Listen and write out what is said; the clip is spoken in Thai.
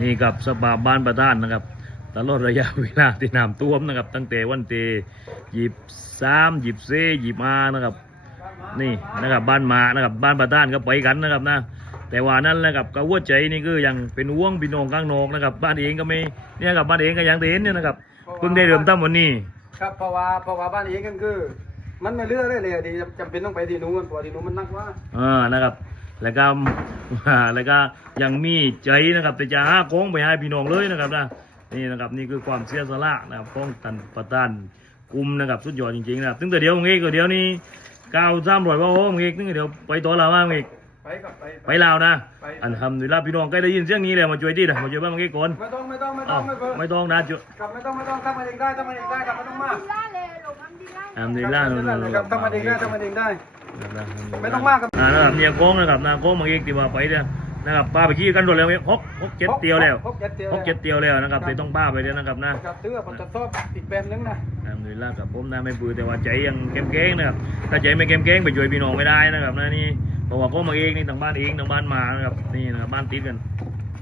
นี่กับสภาพบ้านประธานนะครับตลอดระยะเวลาที่น้ำท่วมนะครับ ตั้งแต่วันเตหยิบสามหยิบเซหยิบมานะครับ นี่นะครับบ้านมานะครับบ้านประธานก็ไปกันนะครับนะแต่ว่านั่นแหละครับก็หัวใจนี่คือยังเป็นห่วงพี่น้องข้างนอกนะครับบ้านเองก็ไม่เนี่ยครับบ้านเองก็ยังเห็นเนี่ยนะครับเพิ่งได้เริ่มตั้งวันนี้ ครับเพราะว่าเพราะว่าบ้านเองกันคือ มันไม่เลือกได้เลยอะดีจำเป็นต้องไปที่นู้นเพราะที่นู้นมันนักว่าอ่านะครับ แล้วก็แล้วก็ยังมีใจนะครับแต่จะหาโค้งไปให้พี่น้องเลยนะครับนะนี่นะครับนี่คือความเสียสละนะครับของตันประธานกลุ่มนะครับสุดยอดจริงๆนะครับตั้งแต่เดียวเงี้ก็เดียวนี้ก้าวซ้ำรอยว่าโอ้เงี้ตั้งแต่เดียวไปตัวเราบ้างเงี้ไปกับไปไปลาวนะไปอันทำดีละพี่น้องใกล้ได้ยินเสียงนี้แล้วมาช่วยดินะมาช่วยบ้างเงี้ก่อนไม่ต้องไม่ต้องไม่ต้อ้าอวงไม่ต้องไม่ต้องนะจุครับไม่ต้องไม่ต้องทำมาเองได้ทำมาเองได้ครับไม่ต้องมากได้เลยหลงอันดีได้ทำดีละนู่นนู่นนู่นครับทำมาเองได้ทำมาเองได้นะครับ ไม่ต้องมากครับอ่านะครับเนี่ยโค้งนะครับนะโค้งบางเอกที่ว่าไปเนี่ยนะครับป้าไปขี้กันรถแล้วหกหกเจ็ดเตียวแล้วหกเจ็ดเตียวหกเจ็ดเตียวแล้วนะครับเลยต้องป้าไปเลยนะครับนะครับตื้อผมจะชอบอีกแบบนึงนะอัลฮัมดุลิลละกับผมนะไม่ปือแต่ว่าใจยังเข้มแข็งนะครับถ้าใจไม่เข้มแข็งไปช่วยพี่น้องไม่ได้นะครับนะนี่เพราะว่าโค้งบางเอกนี่ทางบ้านเองทางบ้านมานะครับนี่นะครับบ้านติดกัน